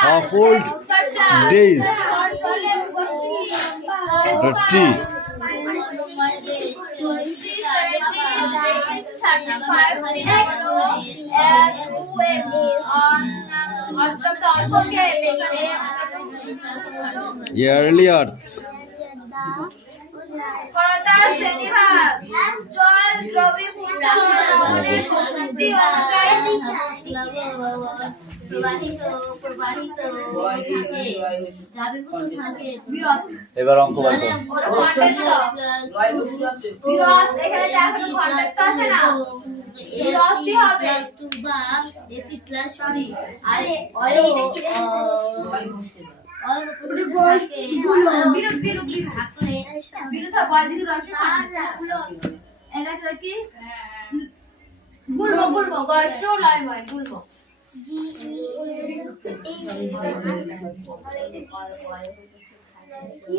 Of old days, the tree. The early earth. এবার অঙ্ক বার করো।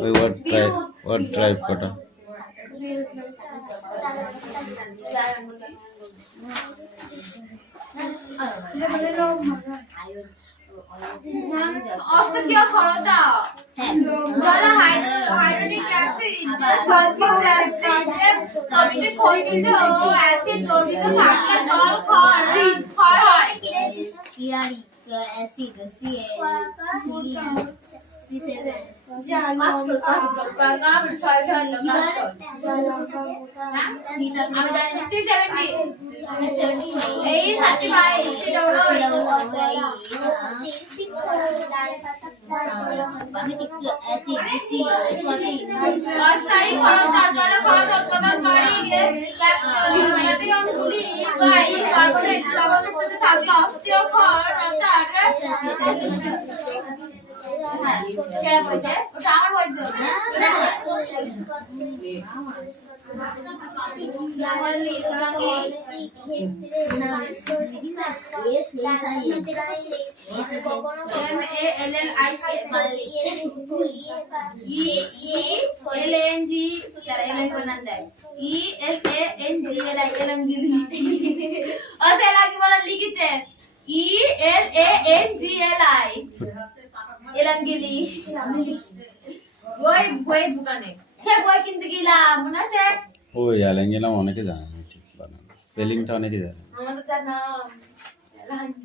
ওই ওয়ার্ড ট্রাইব কটা Osteochondria choroida. Jala hydrochloric acid, sulfuric acid, carbonic acid, acid জড়িত থাকলে জল ক্ষয় হয়। Stearic acid, সেরা বইতে ওটা আমার বইতে লিখেছে ELANGLI এলাঙ্গিলি ওই বই দোকানে সে বই কিনতে গেলাম মনে আছে ওই এলাঙ্গিলাম অনেকে জানে না ঠিক বানান স্পেলিংটা অনেকে জানে আমাদের জানা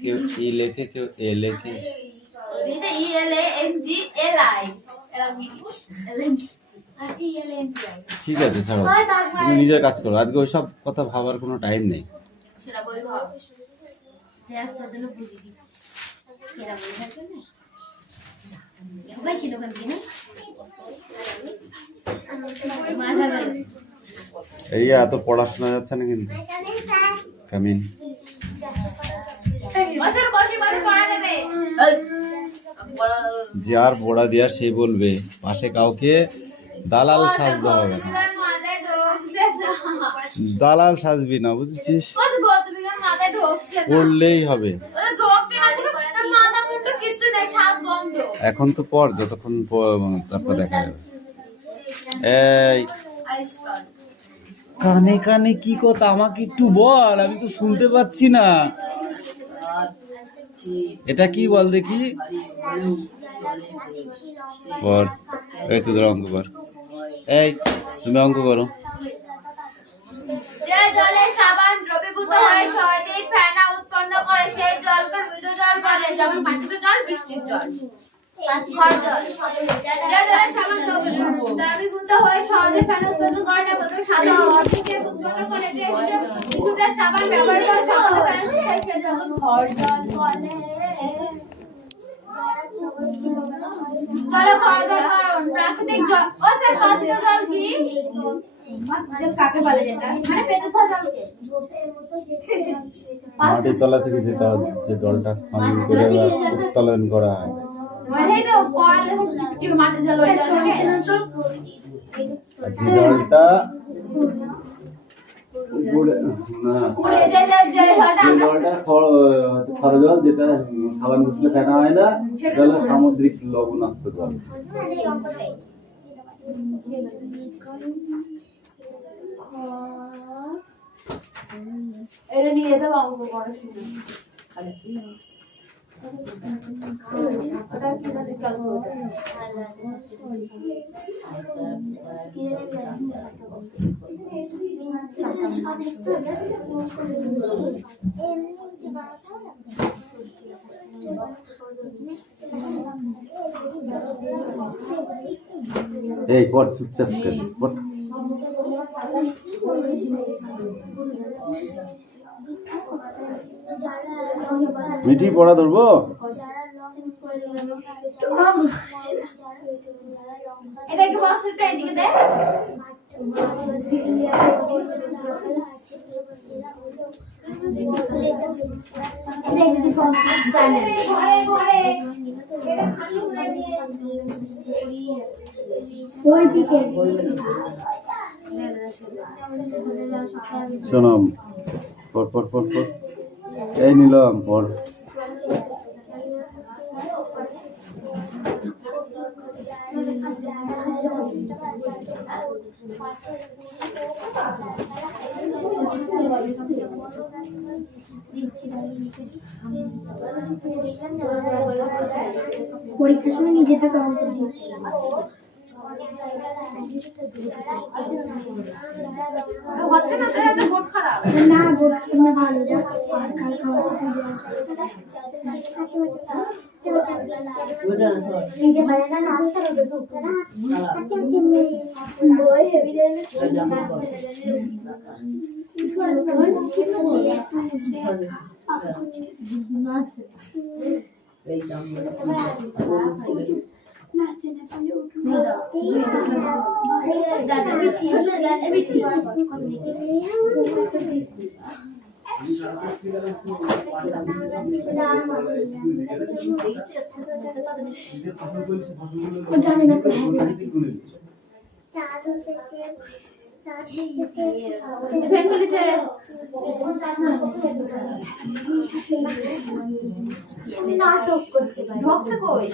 কেউ ই লেখে কেউ এ লেখে এটা ELANGLI এলাঙ্গিলি আর ELANGI ঠিক আছে ছাড়ো তুমি নিজের কাজ করো আজকে ওইসব কথা ভাবার কোনো টাইম নেই সেটা বই ভাব দেখ তোর জন্য বুঝি দিছি সেটা বই থাকবে না ভাই কি দোকান কিনে এই এত পড়াশোনা যাচ্ছে না কিন্তু কামিন বছর বসে বসে পড়া দেবে যার পড়া দেওয়ার সেই বলবে পাশে কাউকে দালাল সাজতে হবে না দালাল সাজবি না বুঝেছিস পড়লেই হবে এখন তো পর যতক্ষণ তারপর দেখা যাবে এই কানে কানে কি কথা আমাকে একটু বল আমি তো শুনতে পাচ্ছি না এটা কি বল দেখি পর এই তো ধরো অঙ্ক কর এই তুমি অঙ্ক করো জলে সাবান দ্রবীভূত হয়ে সহজেই ফেনা উৎপন্ন করে সেই জলকে মৃদু জল বলে যেমন পানিত জল বৃষ্টির জল দ্রবীভূত হয়ে সহজে ফেনা উৎপন্ন করে না প্রথমে সাদা অর্ধেকে উৎপন্ন করে কিছুটা সাবান ব্যবহার করে সেই জল ঘর জল বলে জলে ঘর জল কারণ প্রাকৃতিক জল ও স্যার পানিত জল কি কাকে বলে যেটা মানে পেটে থাকা জলকে মাটির তলা থেকে যে জলটা খনন করে উত্তোলন করা হয় মানে তো কল কি মাটির জল ওই জলকে যে জলটা উপরে না পুরে যে জলটা যে জলটা খারা জল যেটা সাবান ঘষলে ফেনা হয় না সেটা হলো সামুদ্রিক লবণাক্ত জল। এটা নিয়ে যেতে অঙ্ক করা শুরু ওটা কি জানি এই পড় চুপচাপ করে পড়। মিঠি পড়া ধরবো? এটাকে বস্তুটা এদিকে দে শোনাম পড় পড় পড় পড়। এই নিলাম পড়। পরীক্ষার সময় নিজেটা কেমন করে হচ্ছে না তো এত বোর্ড খারাপ না বলতে ভালো যা আর খাওয়া নিজে বানানা নাস্তা করে ঢুকতে না বই হেভি দেন জানি না বেঙ্গলিতে নাটক করতে পারি ঢোকছে কই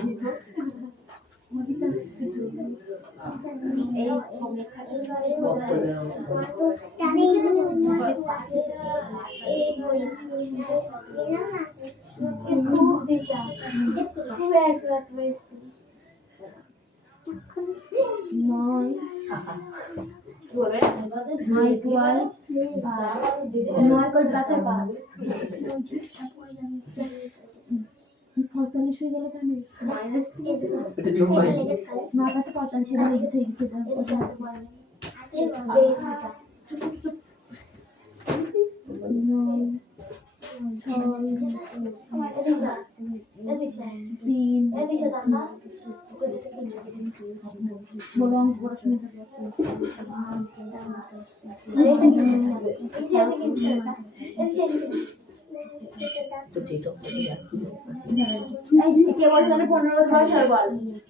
কে বলছে 15 বছর বল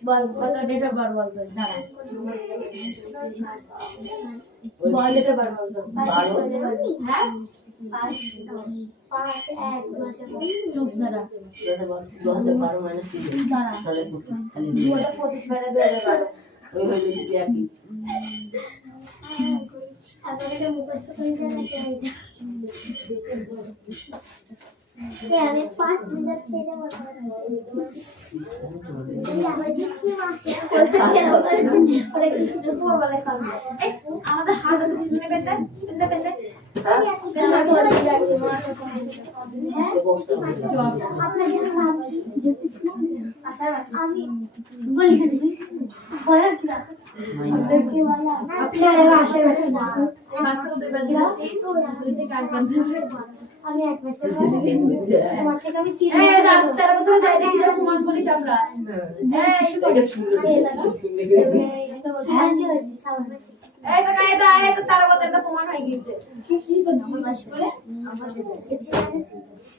বল কত ডেট অফ বার্থ বল দাঁড়া বল ডেট অফ বার্থ বল হ্যাঁ 5-1 চুপ দাঁড়া 2012 মাইনাস 3 দাঁড়া তাহলে 25 খালি 25 মানে 2012 ওই হইলো যদি একই আপনাদের মুখস্থ করে জানা আমি 5 মিনিট ছেড়ে বলতে আমাদের হাত শুনে পেতে পেতে আমি বলি আমি এক মাসে তোমার থেকে আমি 3 তেরো বছর যাই দেখি যে প্রমাণ বলি চাপড়া এটা শুনলে হ্যাঁ সে হচ্ছে সামনে মাসে এই তো কায়দা এই তো তেরো বছর একটা প্রমাণ হয়ে গিয়েছে কি তো নাম মাসে বলে আমাদের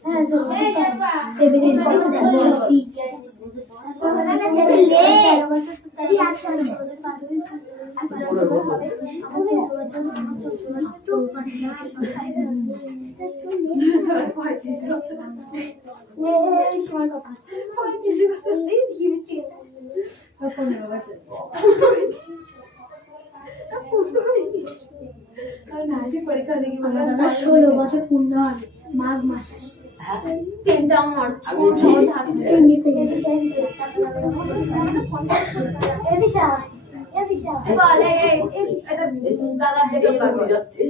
হ্যাঁ এই যাবা সেভেন এর কত দেবো 6 তারপর না 7 লে বছর তো তাই আসলে বছর পারবে পরে বসো। আমার 14 বছর আমার 14 বছর এই সীমার কথা 35 বছর দিয়ে গিফট 15 বছর দাদা 16 বছর পূর্ণ হবে মাঘ মাসে তিনটা আমার আমি বলে এটা দাদা ডেট অফ বার্থ যাচ্ছে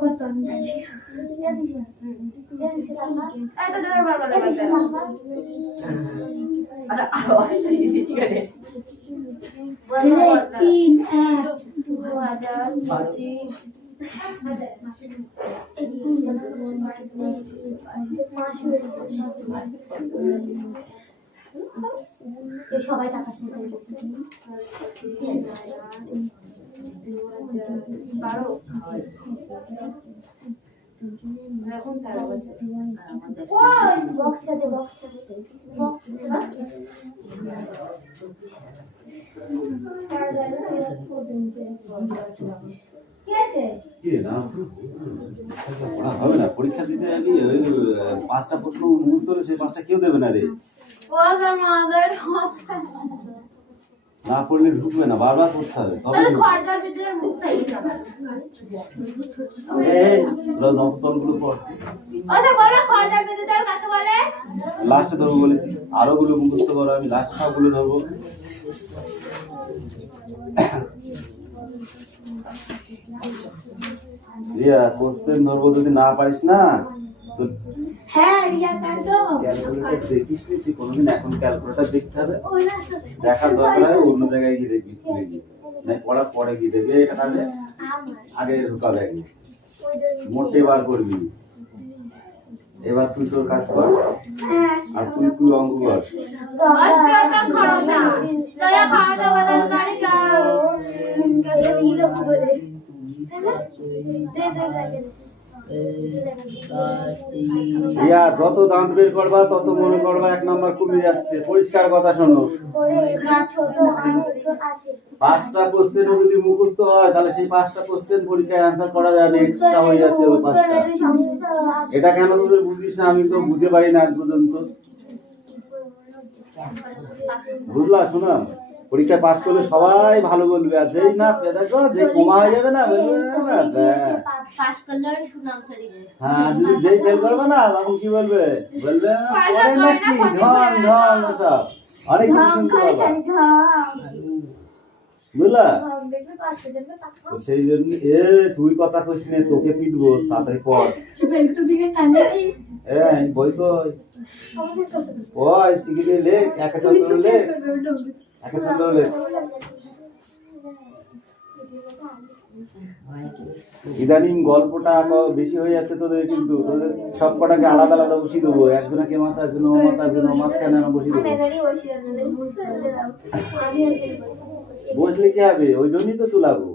কত এটা ডেট অফ বার্থ বলে আরে দিচ্ছি কেন 2025 সবাই টাকা শুনতে 12 এখন 13 বছর ওই বক্সটাতে কি রে, না পড়া হবে না, পরীক্ষা দিতে যাবি, ওই 5টা প্রশ্ন মুখস্থ হলে সেই 5টা কেউ দেবে না রে, আমাদের না পড়লে ঢুকবে না, বারবার পড়তে হবে তবে তাহলে খড়দার ভিতরে মুস্তাই যাবে এই নবতলগুলো পড়, আচ্ছা বলো খড়দার ভিতরে আর কাকে বলে লাস্টে ধরবো বলেছি, আরো গুলো মুখস্থ করো, আমি লাস্ট সবগুলো ধরবো। রিয়া কোশ্চেন ধরবো, যদি না পারিস না তো হ্যাঁ রিয়া কাটো ক্যালকুলেটর দেখিস নি, তুই কোনোদিন এখন ক্যালকুলেটর দেখতে হবে, ওনা দেখার দরকার হয় অন্য জায়গায় গিয়ে দেখবি, স্কুলে গিয়ে নাই পড়ার পরে গিয়ে দেখবি, এটা তাহলে আমার আগে ঢুকাবে আগে, ওইটা মোটে বার করবি। এবার তুই তোর কাজ কর, হ্যাঁ আর তুই অঙ্ক কর। আজকে তো খড়দা জয়া খড়দা বদল গাড়ি যাও রিয়া যত দাঁত বের করবা তত মনে করবা 1 নাম্বার কমে যাচ্ছে, পরিষ্কার কথা শোনো। 5টা কোশ্চেন যদি মুখস্থ হয় তাহলে সেই 5টা কোশ্চেন পরীক্ষায় অ্যানসার করা যাবে, এক্সট্রা হয়ে যাচ্ছে ওই 5টা। এটা কেন তোদের বুঝিস না, আমি তো বুঝে পারি না আজ পর্যন্ত, বুঝলা? শোনা, পরীক্ষায় পাস করলে সবাই ভালো বলবে, আর যেই না দেখো যে কমা হয়ে যাবে না বলবে পাস করলে সুনাম ছড়িয়ে যাবে। হ্যাঁ, যদি যেই ফেল করবে না তখন কি বলবে, বলবে পরে নাকি ধন ধন সব অনেক কিছু শুনতে পাবা, বুঝলা? তো সেই জন্য তুই কথা কইস নে, তোকে পিটবো, তাড়াতাড়ি পড়। বই কই ওই সিগিলে লে, একা চন্দ্র লে, একা চন্দ্র লে। ইদানিং গল্পটা বেশি হয়ে যাচ্ছে তোদের, কিন্তু তোদের সব কটাকে আলাদা আলাদা বসিয়ে দেবো, একজনকে মাথা, একজন ও মাথা, একজন ও মাঝখানে বসিয়ে দেবো। বসলে কি হবে, ওই জন্যই তো তুলাবো।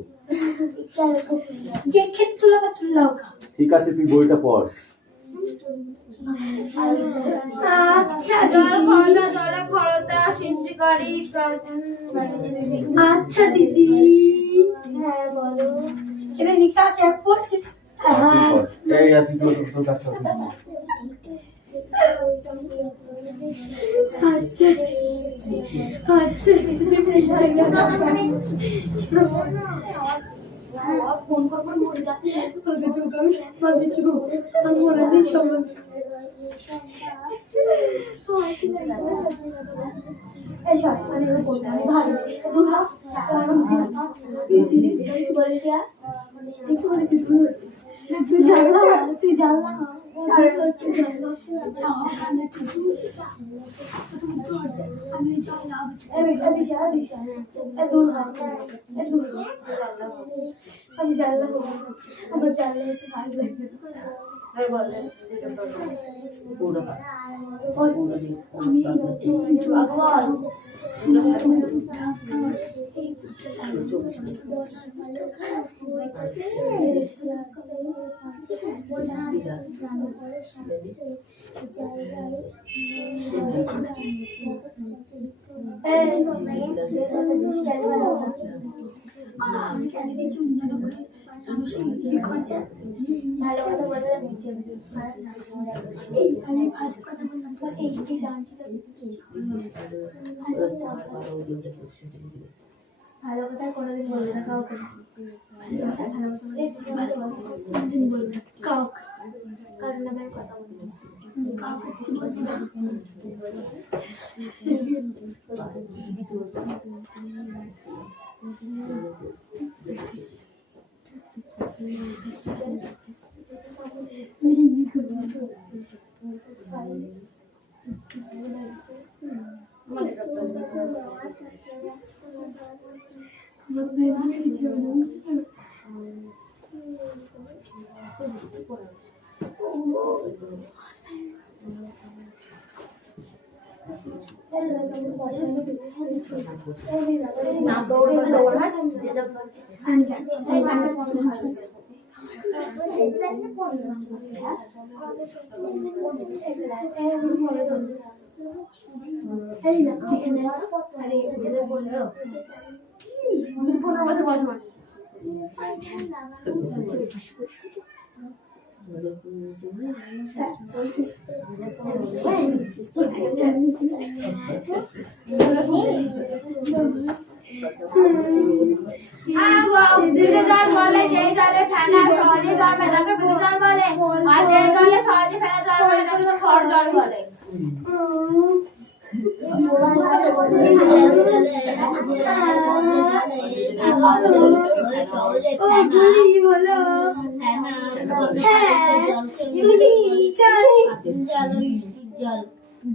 ঠিক আছে, তুই বইটা পড়। আচ্ছা জল খড়দা জলে খড়দা সৃষ্টিকারী আচ্ছা দিদি, হ্যাঁ বলো, এটা লেখা আছে পড়ছি। এই তুই তোর কাছে আচ্ছা আচ্ছা ফোন করবো মরে যাচ্ছে, আমি সম্মান দিচ্ছি, আমার মনে নেই সম্মান। এইসব মানে ভালো তুই ভাব তুই জানলা আমি জানলা আমার জানলা একটু ভালো লাগে। পুরো ভগবান আমি ফেলে দিয়েছি উন্নয়ন করে খরচা ভালো কথা বলে নিচে এই আমি ফার্স্ট কথা বললাম তো এই জানছি ভালো কথা কোনোদিন বলবে না কাউকে ভালো কথা কোনোদিন বলবে না কাউকে কারণ নামে কথা বলবে কাউকে কিছু বলতে না দৌড় আমি যাচ্ছি বিরোধীদল বলে যে জলে ফেনা সহজে জন্মে তাকে বিরোধীদল বলে, আর যে জলে সহজে ফেনা জন্মে তাকে খড় জল বলে।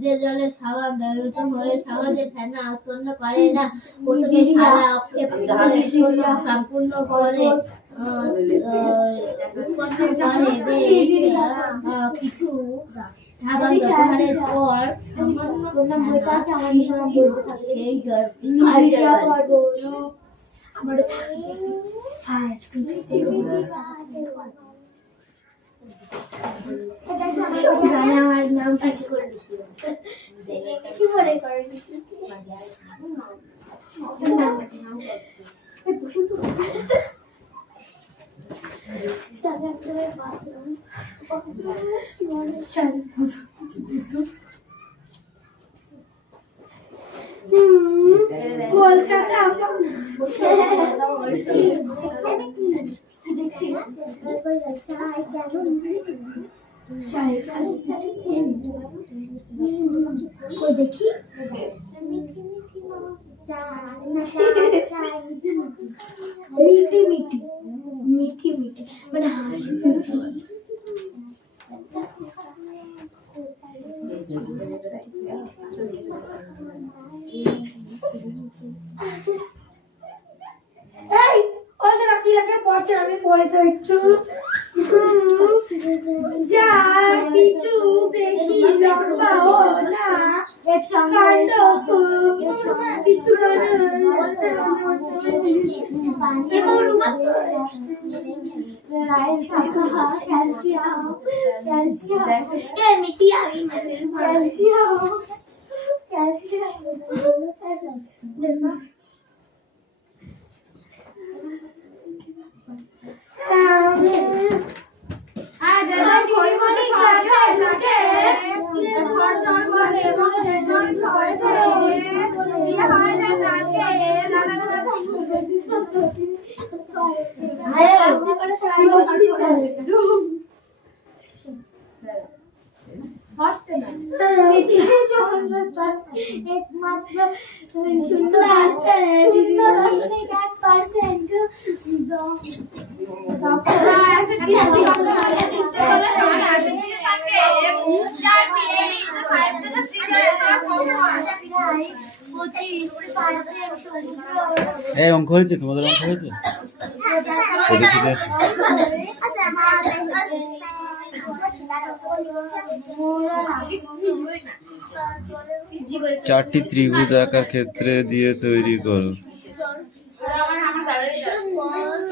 যে জলে সাবান ব্যবহৃত হয়ে সহজে ফেনা উৎপন্ন করে না, প্রথমে সাদা অক্ষেপ সম্পূর্ণ করে উৎপন্ন করে কিছু সাবান ব্যবহারের পর সেই আমার নামটা কি করে কি মনে করে নাম আছে কলকাতা দেখি মিঠি মিঠি মিঠি মিঠি মানে হাসি এই ওদের রাখি লাগে পড়ছে আমি পড়ে তো একটু যা কিছু বেশি লম্বা না কাণ্ড কিছু একমাত্র এই অঙ্ক হয়েছে, তোমাদের অঙ্ক হয়েছে? চারটি ত্রিভুজ আকার ক্ষেত্রে দিয়ে তৈরি করো।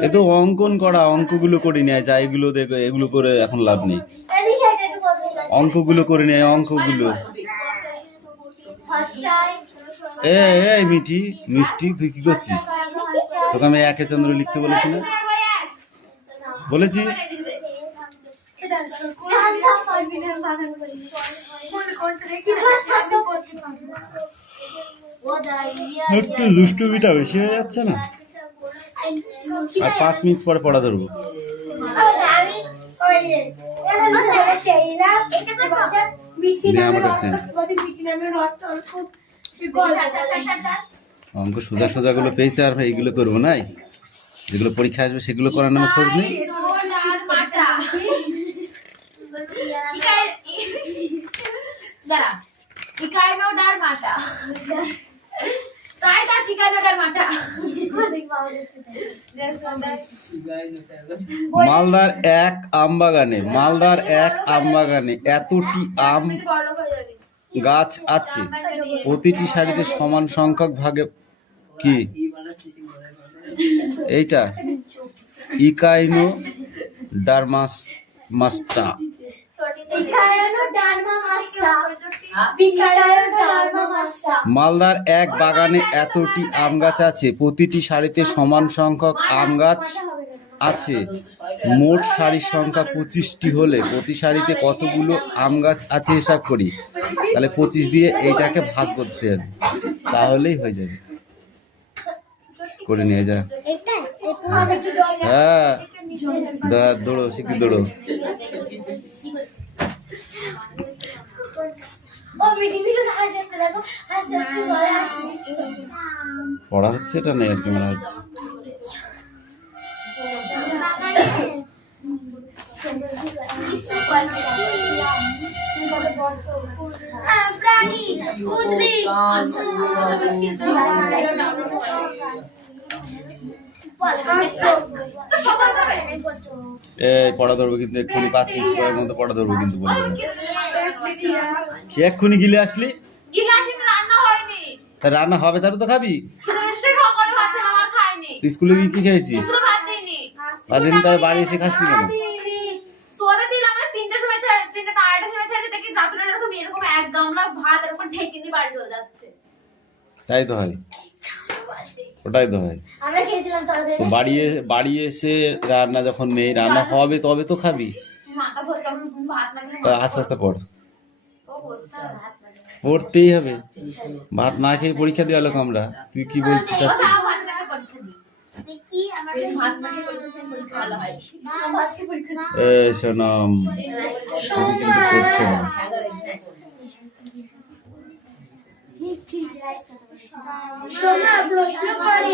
এ তো অঙ্কন করা, অঙ্কগুলো করে নেয় যা, এগুলো দেখো, এগুলো করে এখন লাভ নেই, অঙ্কগুলো করে নেয়, অঙ্কগুলো। এই মিঠি মিষ্টি, তুই কি করছিস? তোকে আমি একে চন্দ্র লিখতে বলেছি না? বলেছি। জানতাম পারবি না, বানান করি কোন কোনটা দেখি আমি পড়তে পারবো না। একটু দুষ্টুমিটা বেশি হয়ে যাচ্ছে না? আর 5 মিনিট পরে পড়া ধরবো। আমি ওই এটা চাইলাম এটা তো বাচ্চা মিঠি নে, নামে আমার কাছে নে। মিঠি নামে রক্ত খুব গল্প অঙ্ক সোজা সোজা গুলো পেয়েছে, আর এইগুলো করবো নাই, যেগুলো পরীক্ষা আসবে সেগুলো করার নামে খোঁজ নেই। আর মাটা ইকাই দাঁড়া ইকাইনো ডার মাটা তাই তা ইকাইনো ডার মাটা মালদার এক আম বাগানে এতটি আম গাছ আছে, প্রতিটি সারিতে সমান সংখ্যক ভাগে কি এইটা ইকাইনো ডারমাস্টা। ইকায়নো ডারমা মাস্টা বিকায়নো ডারমা মাস্টা মালদার এক বাগানে এতটি আম গাছ আছে, প্রতিটি সারিতে সমান সংখ্যক আম গাছ আছে, মোট সারির সংখ্যা 25টি হলে প্রতি সারিতে কতগুলো আম গাছ আছে হিসাব করি। তাহলে 25 দিয়ে এইটাকে ভাগ করতে হবে, তাহলেই হয়ে যাবে। করে নিয়ে যা। এটা হ্যাঁ দৌড়ো, শিখি দৌড়ো। ও মিঠি ভীষণ হাসছে, দেখো হাসতে হাসতে গলা আসছে। পড়া হচ্ছে, এটা নেই আর ক্যামেরা হচ্ছে। প্রাণী উদ্ভিদ তো সবাই হবে এই পড়া ধরবো কিন্তু এক্ষুনি, 5 মিনিট পরের মধ্যে পড়া ধরবো কিন্তু বলবো না। কি এক্ষুনি গিলে আসলি? গিলাসে রান্না হয়নি তা রান্না হবে তারপর তো খাবি। সে সকালে ভাত আমার খাইনি তুই স্কুলে গিয়ে কি খেয়েছিস? স্কুলে ভাত দিইনি বাদিন তার বাড়ি এসে খাসনি কেন? তোদের দিন আমার 3টার সময় 3টা 2:30টার সময় ছেড়ে দেখি রাত্রে এরকম এক গামলা ভাত এর উপর ঢেকে দিয়ে বাড়ি চলে যাচ্ছে। তাই তো হয়, ওটাই তো হয়। আমরা খেয়েছিলাম তাদের তো বাড়ি এসে রান্না যখন নেই, রান্না হবে তবে তো খাবি। মাথা বলছে আমি ভাত না খেলে তা আস্তে আস্তে পড়, ও বলছে পড়তেই হবে। ভাত না খেয়ে পরীক্ষা দেওয়া লোক আমরা, তুই কি বলতে ও চাচ্ছিস? তাও ভাত না খেয়ে পরীক্ষা দিই কি আমার ভাত না খেয়ে পরীক্ষা ভালো হয় ভাতকে পরীক্ষা এই সোনাম, আমি কিন্তু পড়ছি না। সোনা প্রশ্ন করে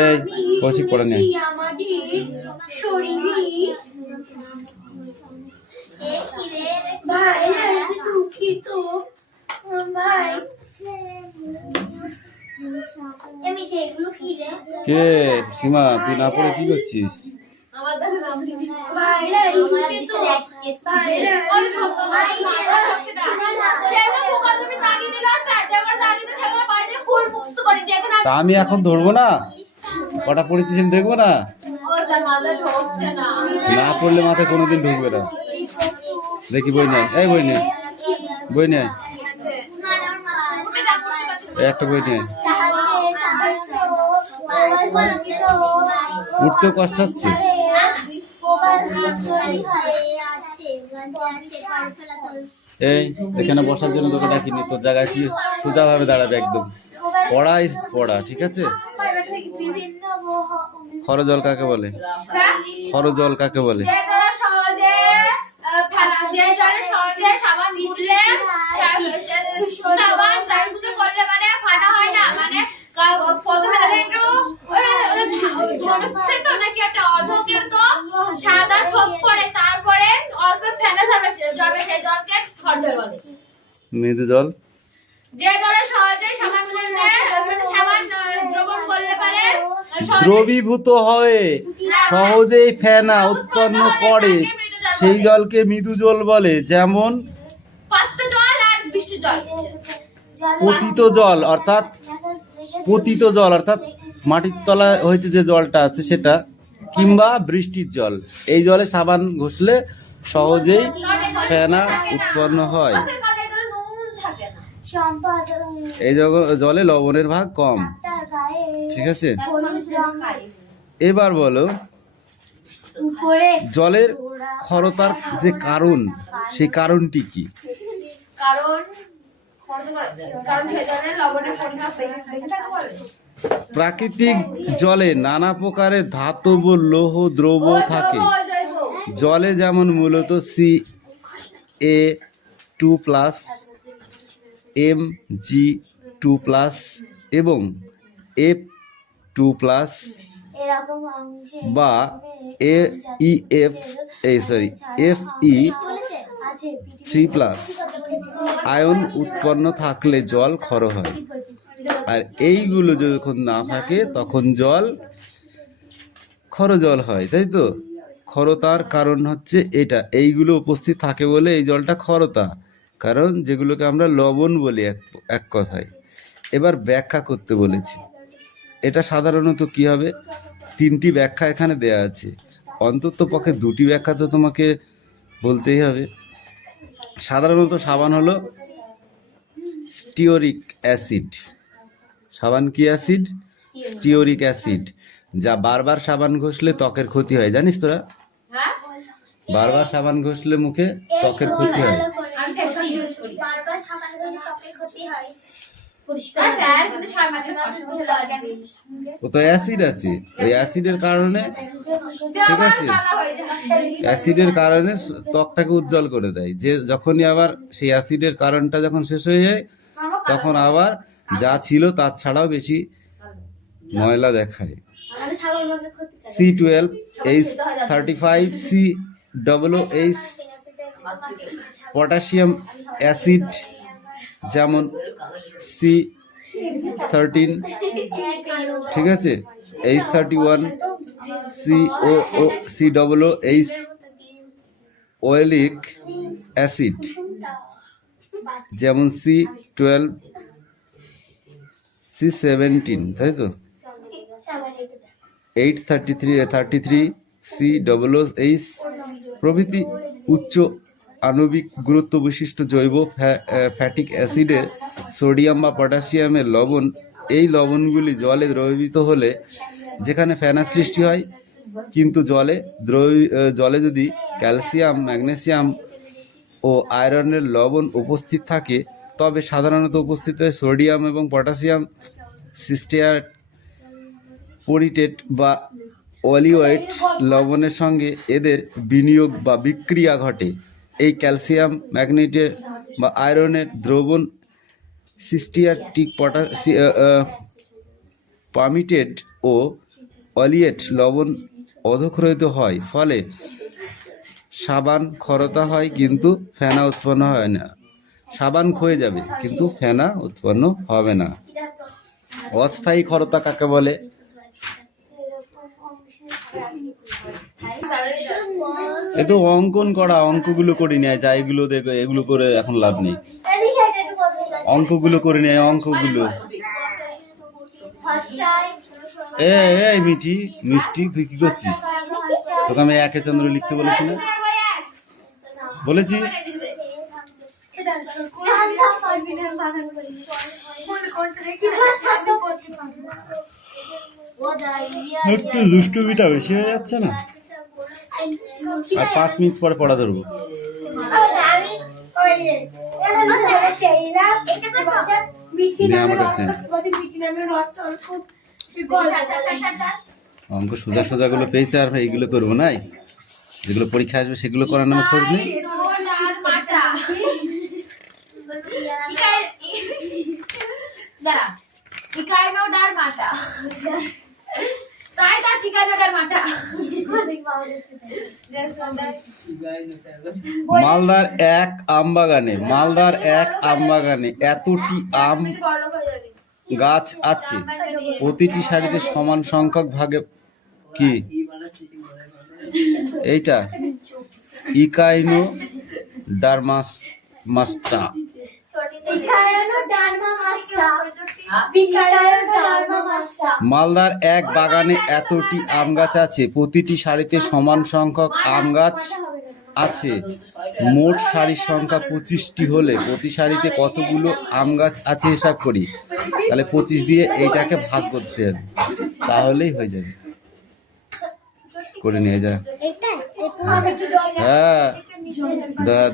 এই কৌশিক পড়ে নে। আমাদের শরীরে ভাই দুঃখিত ভাই আমি যেগুলো কি রে কে সীমা, তুই না পড়ে কি করছিস? আমাদের নাম লিখি ভাইরা দুঃখিত ভাইরা ওই সব ভাই সেটা পোকা তুমি দাগি দিলা স্যার যেমন দাগি দিতে সেগুলো বাড়িতে ফুল মুক্ত করে দিয়ে এখন তা আমি এখন ধরবো না, কটা পড়েছিস আমি দেখবো না? ওর তার মাথায় ঢোকছে না না পড়লে মাথায় কোনোদিন ঢুকবে না। দেখি বই নেয়, এই বই নেয়, বই নেয়, উঠে যা করতে পারছি এই একটা বই নেয়। সাহায্যে উঠতেও কষ্ট হচ্ছে। এই এখানে বসার জন্য তোকে ডাকিনি, তোর জায়গায় কি সোজা ভাবে দাঁড়াবে একদম। পড়া ইস পড়া, ঠিক আছে? খরজল কাকে বলে? খরজল কাকে বলে? যে যারা সহজে সহজে সাবান মুছলে সাবান ট্রাইপুজে করলে মানে ফাটা হয় না, মানে প্রথমে তাদের একটু ঘনস্থিত নাকি একটা অধকৃত সাদা ছোপ পড়ে, তারপরে অল্প ফেনা জন্মে সেই জলকে খন্ডর বলে। মৃদু জল। যে জলে সহজে সাবান মুছলে সাবান দ্রবণ করলে পারে দ্রবীভূত হয়ে সহজেই ফেনা উৎপন্ন করে, সেই জলকে মৃদু জল বলে। যেমন পাত্র জল আর বৃষ্টি জল। পতিত জল অর্থাৎ মাটির তলা হইতে যে জলটা আছে সেটা, কিংবা বৃষ্টির জল। এই জলে সাবান ঘষলে সহজেই ফেনা উৎপন্ন হয়। গাছের কাঁটায় গেলে নুন থাকে না। সম্পদ এই জলে লবণের ভাগ কম। তার গায়ে ঠিক আছে, এখন মানুষ যেন খায়। এবার বলো উপরে জলের ক্ষরতার যে কারণ, সেই কারণটি কি? কারণ কারণ ভেতরে লবণের পরিমাণ বেশি থাকে বলে। প্রাকৃতিক জলে নানা প্রকারের ধাতব লৌহ দ্রব্য থাকে। জলে যেমন মূলত Ca2+, Mg2+ এবং F2+ এরকম অংশে বা Fe3+ আয়ন উৎপন্ন থাকলে জল ক্ষর হয়। আর এইগুলো যখন না থাকে তখন জল ক্ষর জল হয়, তাই তো? ক্ষরতার কারণ হচ্ছে এটা, এইগুলো উপস্থিত থাকে বলে এই জলটা ক্ষরতা, কারণ যেগুলোকে আমরা লবণ বলি এক কথায়। এবার ব্যাখ্যা করতে বলেছি, এটা সাধারণত কি হবে, 3টি ব্যাখ্যা এখানে দেয়া আছে, অন্তত পক্ষে 2টি ব্যাখ্যা তো তোমাকে বলতেই হবে। সাধারণত সাবান হলো স্টিওরিক অ্যাসিড। সাবান কি অ্যাসিড? স্টিওরিক অ্যাসিড, যা বারবার সাবান ঘষলে ত্বকের ক্ষতি হয়, জানিস তোরা? বারবার সাবান ঘষলে মুখে ত্বকের ক্ষতি হয়। আমি টেকসই ইউজ করি। বারবার সাবান করে ত্বকের ক্ষতি হয়। আর স্যার কিন্তু সাবানের ফসল লাগে ও তো অ্যাসিড আছে, ওই অ্যাসিডের কারণে, ঠিক আছে, অ্যাসিডের কারণে ত্বকটাকে উজ্জ্বল করে দেয়। যে যখনই আবার সেই অ্যাসিডের কারণটা যখন শেষ হয়ে যায়, তখন আবার যা ছিল তার ছাড়াও বেশি ময়লা দেখায়। আমাদের সাবান মাখলে ক্ষতি করে। C12H35COOH পটাশিয়াম অ্যাসিড যেমন C13, ঠিক আছে, H31 COOH ওয়েলিক অ্যাসিড যেমন C12 C17, তাই তো, 833 COOH প্রভৃতি উচ্চ আণবিক গুরুত্ব বিশিষ্ট জৈব ফ্যাটিক অ্যাসিডের সোডিয়াম বা পটাশিয়ামের লবণ, এই লবণগুলি জলে দ্রবীভূত হলে যেখানে ফেনার সৃষ্টি হয়, কিন্তু জলে যদি ক্যালসিয়াম, ম্যাগনেসিয়াম ও আয়রনের লবণ উপস্থিত থাকে, তবে সাধারণত উপস্থিত হয় সোডিয়াম এবং পটাশিয়াম সিস্টেয়াটোরিটেট বা অলিওয়েট লবণের সঙ্গে এদের বিনিয়োগ বা বিক্রিয়া ঘটে। এই ক্যালসিয়াম, ম্যাগনেটেট বা আয়রনের দ্রবণ সিস্টিয়াটিক পামিটেট ও অলিয়েট লবণ অধঃক্ষরিত হয়, ফলে সাবান ক্ষরতা হয় কিন্তু ফেনা উৎপন্ন হয় না। সাবান ক্ষয়ে যাবে কিন্তু ফেনা উৎপন্ন হবে না। অস্থায়ী ক্ষরতা কাকে বলে? এ তো অঙ্কন করা, অঙ্কগুলো করে নেয়, যা এগুলো দেখো, এগুলো করে এখন লাভ নেই, অঙ্কগুলো করে নেয়, অঙ্কগুলো। এই মিষ্টি তুই কি করছিস? তোকে আমি একে চন্দ্র লিখতে বলেছি না? বলেছি? একটু দুষ্টুমিটা বেশি হয়ে যাচ্ছে না? আর 5 মিনিট পরে পড়া ধরবো। অঙ্ক সোজা সোজা গুলো পেয়েছে, আর এইগুলো করবো না, যেগুলো পরীক্ষা আসবে সেগুলো করার নামে খোঁজ নেই। মালদার এক আমবাগানে এতটি আম গাছ আছে, প্রতিটি সারিতে সমান সংখ্যক ভাগে কি এইটা ইকাইনোডার্মাস্টা। মালদার এক বাগানে এতটি আম গাছ আছে, প্রতিটি সারিতে সমান সংখ্যক আম গাছ আছে, মোট সারির সংখ্যা 25টি হলে প্রতি সারিতে কতগুলো আম গাছ আছে হিসাব করি। তাহলে 25 দিয়ে এইটাকে ভাগ করতে হবে, তাহলেই হয়ে যাবে। করে নিয়ে যা। হ্যাঁ,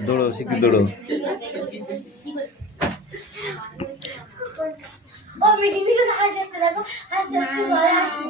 দৌড়ো, শিখি দৌড়ো। ও মিটিং হাসি দেখো, হাসি বলে আসি।